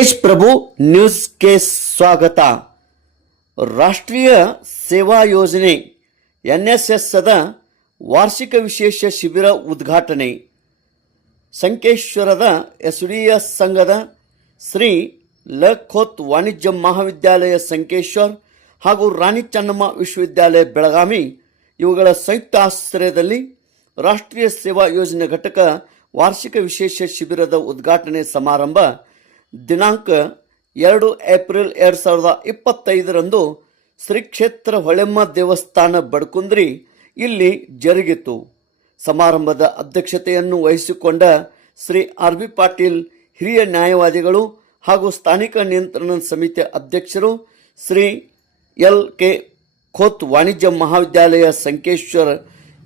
ತೇಜ್ ಪ್ರಭು ನ್ಯೂಸ್ಗೆ ಸ್ವಾಗತ. ರಾಷ್ಟ್ರೀಯ ಸೇವಾ ಯೋಜನೆ ಎನ್ ಎಸ್ ಎನ್ಎಸ್ಎಸ್ದ ವಾರ್ಷಿಕ ವಿಶೇಷ ಶಿಬಿರ ಉದ್ಘಾಟನೆ. ಸಂಕೇಶ್ವರದ ಎಸ್ ಸಂಘದ ಶ್ರೀ ಲಖೋತ್ ವಾಣಿಜ್ಯ ಮಹಾವಿದ್ಯಾಲಯ ಸಂಕೇಶ್ವರ್ ಹಾಗೂ ರಾಣಿ ಚೆನ್ನಮ್ಮ ವಿಶ್ವವಿದ್ಯಾಲಯ ಬೆಳಗಾವಿ ಇವುಗಳ ಸಂಯುಕ್ತ ಆಶ್ರಯದಲ್ಲಿ ರಾಷ್ಟ್ರೀಯ ಸೇವಾ ಯೋಜನೆ ಘಟಕ ವಾರ್ಷಿಕ ವಿಶೇಷ ಶಿಬಿರದ ಉದ್ಘಾಟನೆ ಸಮಾರಂಭ ದಿನಾಂಕ ಎರಡು ಏಪ್ರಿಲ್ ಎರಡು ಸಾವಿರದ ಇಪ್ಪತ್ತೈದರಂದು ಶ್ರೀ ಕ್ಷೇತ್ರ ಹೊಳೆಮ್ಮ ದೇವಸ್ಥಾನ ಬಡ್ಕುಂದ್ರಿ ಇಲ್ಲಿ ಜರುಗಿತು. ಸಮಾರಂಭದ ಅಧ್ಯಕ್ಷತೆಯನ್ನು ವಹಿಸಿಕೊಂಡ ಶ್ರೀ ಆರ್ ಬಿ ಪಾಟೀಲ್, ಹಿರಿಯ ನ್ಯಾಯವಾದಿಗಳು ಹಾಗೂ ಸ್ಥಾನಿಕ ನಿಯಂತ್ರಣ ಸಮಿತಿ ಅಧ್ಯಕ್ಷರು ಶ್ರೀ ಎಲ್ ಕೆ ಖೋತ್ ವಾಣಿಜ್ಯ ಮಹಾವಿದ್ಯಾಲಯ ಸಂಕೇಶ್ವರ್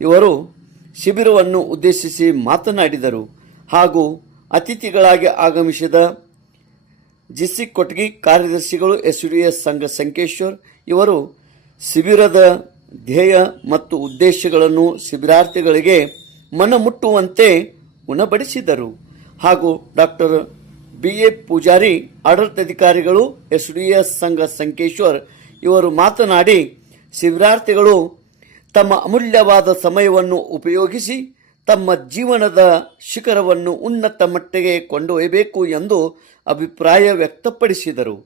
ಇವರು ಶಿಬಿರವನ್ನು ಉದ್ದೇಶಿಸಿ ಮಾತನಾಡಿದರು ಹಾಗೂ ಅತಿಥಿಗಳಾಗಿ ಆಗಮಿಸಿದ ಜಿಸಿ ಕೊಟ್ಗಿ ಕಾರ್ಯದರ್ಶಿಗಳು ಎಸ್ ಸಂಘ ಸಂಕೇಶ್ವರ್ ಇವರು ಶಿಬಿರದ ಧ್ಯೇಯ ಮತ್ತು ಉದ್ದೇಶಗಳನ್ನು ಶಿಬಿರಾರ್ಥಿಗಳಿಗೆ ಮನಮುಟ್ಟುವಂತೆ ಉಣಬಡಿಸಿದರು. ಹಾಗೂ ಡಾಕ್ಟರ್ ಬಿ ಎ ಪೂಜಾರಿ ಆಡಳಿತಾಧಿಕಾರಿಗಳು ಎಸ್ ಡಿ ಎಸ್ ಸಂಘ ಸಂಕೇಶ್ವರ್ ಇವರು ಮಾತನಾಡಿ, ಶಿಬಿರಾರ್ಥಿಗಳು ತಮ್ಮ ಅಮೂಲ್ಯವಾದ ಸಮಯವನ್ನು ಉಪಯೋಗಿಸಿ ತಮ್ಮ ಜೀವನದ ಶಿಖರವನ್ನು ಉನ್ನತ ಮಟ್ಟಿಗೆ ಕೊಂಡೊಯ್ಯಬೇಕು ಎಂದು ಅಭಿಪ್ರಾಯ ವ್ಯಕ್ತಪಡಿಸಿದರು.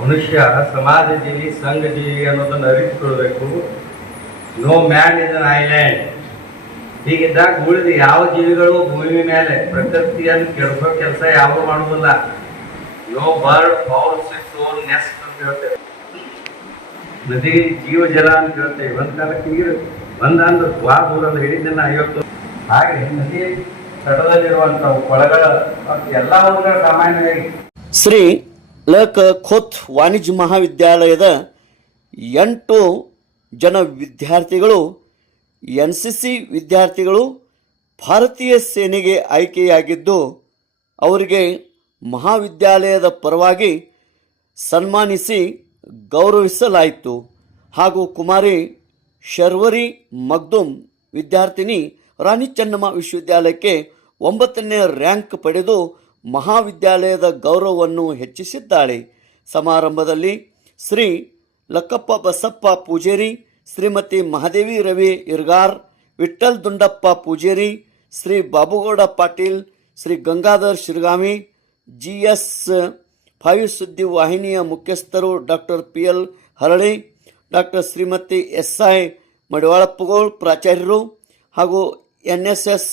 ಮನುಷ್ಯ ಸಮಾಜ ಜೀವಿ ಸಂಘ ಜೀವಿ ಅನ್ನೋದನ್ನು ಅರಿತುಕೊಳ್ಬೇಕು. No man is an island ಹೀಗಿದ್ದಾಗ ಉಳಿದ ಯಾವ ಜೀವಿಗಳು ಭೂಮಿ ಮೇಲೆ ಪ್ರಕೃತಿಯನ್ನು ಕೆಡಿಸೋ ಕೆಲಸ ಯಾವುದು ಮಾಡುವುದಿಲ್ಲ. No bird fouls its own nest ಅಂತ ಹೇಳ್ತೇವೆ. ನದಿ ಜೀವ ಜಲ ಅಂತ ಹೇಳ್ತೇವೆ ಒಂದ್ ಕಾಲಕ್ಕೆ ನೀರು ಒಂದ ಅಂದ್ರೆ ದ್ವಾ ದೂರಲ್ಲಿ ಹಿಡಿದನ್ನ ಐವತ್ತು ಹಾಗೆ ನದಿ ತಟದಲ್ಲಿರುವಂತಹ ಕೊಳಗಳ ಎಲ್ಲ ಊರುಗಳ ಸಾಮಾನ್ಯವಾಗಿ ಶ್ರೀ ಲಕ ಖೋತ್ ವಾಣಿಜ್ಯ ಮಹಾವಿದ್ಯಾಲಯದ ಎಂಟು ಜನ ವಿದ್ಯಾರ್ಥಿಗಳು, ಎನ್ ಸಿ ಸಿ ವಿದ್ಯಾರ್ಥಿಗಳು ಭಾರತೀಯ ಸೇನೆಗೆ ಆಯ್ಕೆಯಾಗಿದ್ದು ಅವರಿಗೆ ಮಹಾವಿದ್ಯಾಲಯದ ಪರವಾಗಿ ಸನ್ಮಾನಿಸಿ ಗೌರವಿಸಲಾಯಿತು. ಹಾಗೂ ಕುಮಾರಿ ಶರ್ವರಿ ಮಗ್ದುಮ್ ವಿದ್ಯಾರ್ಥಿನಿ ರಾಣಿ ಚೆನ್ನಮ್ಮ ವಿಶ್ವವಿದ್ಯಾಲಯಕ್ಕೆ ಒಂಬತ್ತನೇ ರ್ಯಾಂಕ್ ಪಡೆದು ಮಹಾವಿದ್ಯಾಲಯದ ಗೌರವವನ್ನು ಹೆಚ್ಚಿಸಿದ್ದಾಳೆ. ಸಮಾರಂಭದಲ್ಲಿ Shri Lakkappa Basappa Pujeri, Shrimati Mahadevi Ravi Irgar Vithal Dundappa Pujeri, Shri Babugouda Patil, Shri Gangadhar Shirgami, G S five ಸುದ್ದಿ ವಾಹಿನಿಯ ಮುಖ್ಯಸ್ಥರು doctor P L Harali, doctor Shrimati S I Madivalappagol ಪ್ರಾಚಾರ್ಯರು ಹಾಗೂ ಎನ್ ಎಸ್ ಎಸ್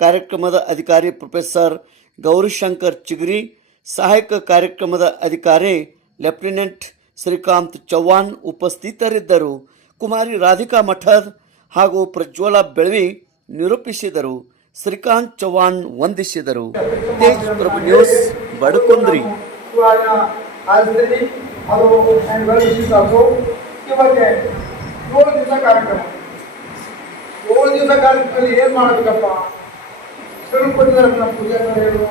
ಕಾರ್ಯಕ್ರಮದ ಅಧಿಕಾರಿ professor Gowrishankar ಚಿಗ್ರಿ, ಸಹಾಯಕ ಕಾರ್ಯಕ್ರಮದ ಅಧಿಕಾರಿ lieutenant Srikanth Chauhan ಉಪಸ್ಥಿತರಿದ್ದರು. ಕುಮಾರಿ ರಾಧಿಕಾ ಮಠದ್ ಹಾಗೂ ಪ್ರಜ್ವಲ ಬೆಳವಿ ನಿರೂಪಿಸಿದರು. ಶ್ರೀಕಾಂತ್ ಚೌಹಾಣ್ ವಂದಿಸಿದರು. Tej Prabhu news ಇವಾಗ ಆಲ್ರೆಡಿ ಅದು ಅದು ಇವಾಗ ಏಳು ದಿವಸ ಕಾರ್ಯಕ್ರಮ ಏಳು ದಿವಸ ಕಾರ್ಯಕ್ರಮದಲ್ಲಿ ಏನು ಮಾಡಬೇಕಪ್ಪ ಶರಣ ಕೊಟ್ಟಿದ್ದಾರೆ ನಮ್ಮ ಪೂಜಾರಿಗಳು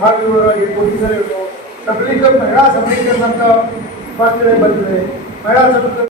ಭಾಗವರಾಗಿ ಕೊಟ್ಟಿದ್ದಾರೆ ಸಬಲೀಕರಣ ಮಹಿಳಾ ಸಬಲೀಕರಣ ಅಂತ ಭಾಷೆ ಬಂದಿದೆ ಮಹಿಳಾ ಸಬಲೀಕರಣ